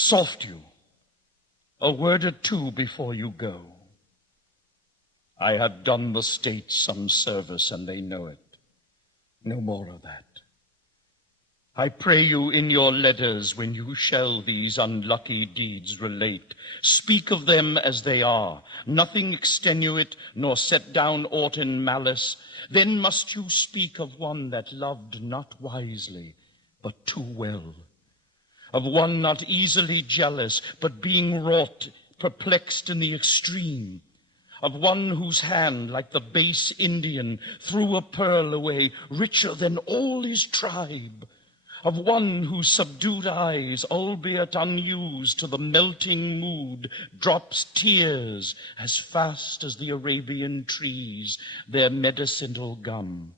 Soft you, a word or two before you go. I have done the state some service, and they know it. No more of that. I pray you in your letters, when you shall these unlucky deeds relate, speak of them as they are, nothing extenuate, nor set down aught in malice. Then must you speak of one that loved not wisely, but too well, of one not easily jealous, but being wrought, perplexed in the extreme, of one whose hand, like the base Indian, threw a pearl away, richer than all his tribe, of one whose subdued eyes, albeit unused to the melting mood, drops tears as fast as the Arabian trees their medicinal gum.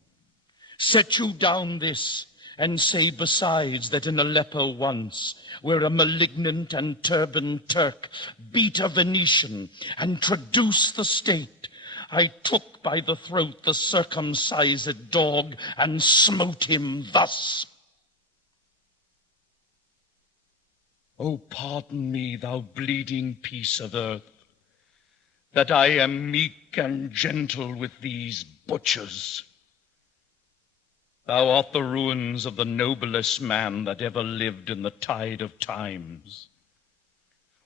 Set you down this, and say besides that in Aleppo once, where a malignant and turbaned Turk beat a Venetian and traduced the state, I took by the throat the circumcised dog and smote him thus. Oh, pardon me, thou bleeding piece of earth, that I am meek and gentle with these butchers. Thou art the ruins of the noblest man that ever lived in the tide of times.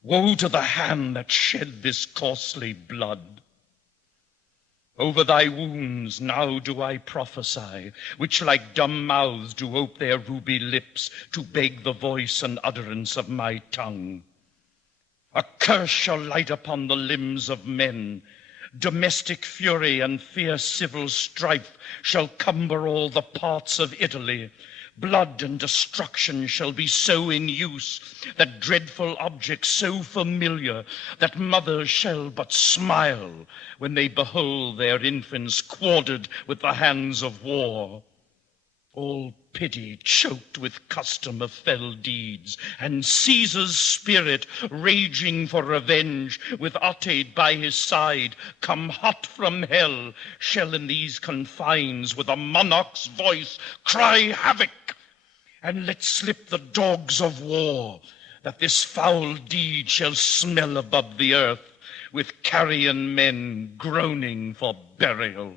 Woe to the hand that shed this costly blood. Over thy wounds now do I prophesy, which like dumb mouths do ope their ruby lips to beg the voice and utterance of my tongue. A curse shall light upon the limbs of men. Domestic fury and fierce civil strife shall cumber all the parts of Italy. Blood and destruction shall be so in use, that dreadful objects so familiar, that mothers shall but smile when they behold their infants quartered with the hands of war. All pity choked with custom of fell deeds, and Caesar's spirit raging for revenge, with Ottade by his side, come hot from hell, shall in these confines with a monarch's voice cry havoc, and let slip the dogs of war, that this foul deed shall smell above the earth, with carrion men groaning for burial.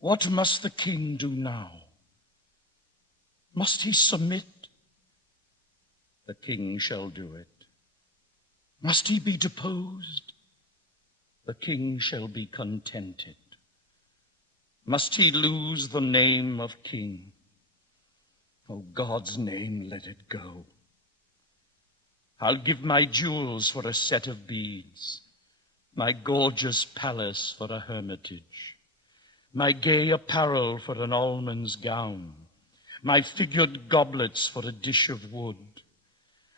What must the king do now? Must he submit? The king shall do it. Must he be deposed? The king shall be contented. Must he lose the name of king? Oh, God's name, let it go. I'll give my jewels for a set of beads, my gorgeous palace for a hermitage, my gay apparel for an almond's gown, my figured goblets for a dish of wood,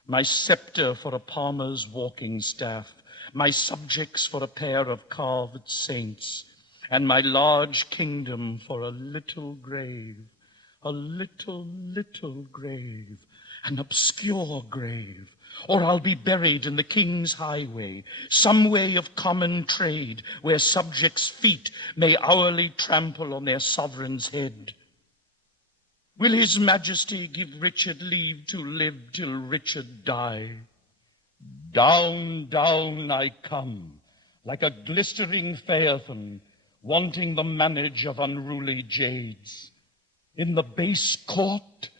my scepter for a palmer's walking staff, my subjects for a pair of carved saints, and my large kingdom for a little grave, a little grave, an obscure grave. Or I'll be buried in the king's highway, some way of common trade, where subjects' feet may hourly trample on their sovereign's head. Will his majesty give Richard leave to live till Richard die? Down, down I come, like a glistering phaeton, wanting the manage of unruly jades. In the base court,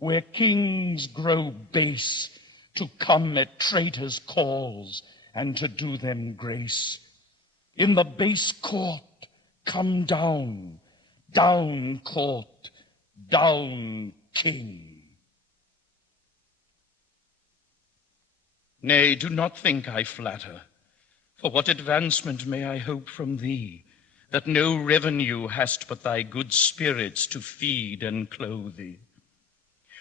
where kings grow base, to come at traitors' calls and to do them grace. In the base court, come down, down court, down king. Nay, do not think I flatter, for what advancement may I hope from thee, that no revenue hast but thy good spirits to feed and clothe thee?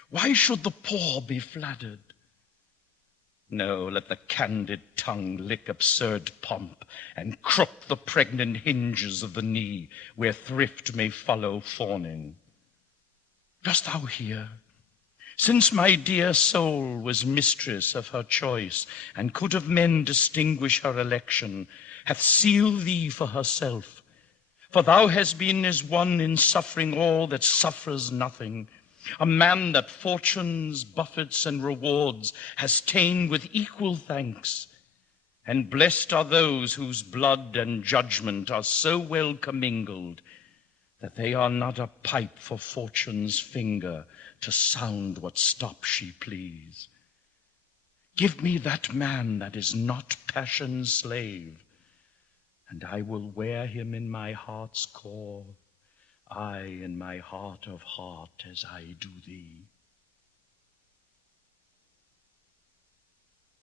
Why should the poor be flattered? No, let the candid tongue lick absurd pomp, and crook the pregnant hinges of the knee, where thrift may follow fawning. Dost thou hear? Since my dear soul was mistress of her choice, and could of men distinguish her election, hath sealed thee for herself. For thou hast been as one in suffering all that suffers nothing, a man that fortune's buffets and rewards has ta'en with equal thanks. And blessed are those whose blood and judgment are so well commingled that they are not a pipe for fortune's finger to sound what stop she please. Give me that man that is not passion's slave, and I will wear him in my heart's core, aye, in my heart of heart, as I do thee.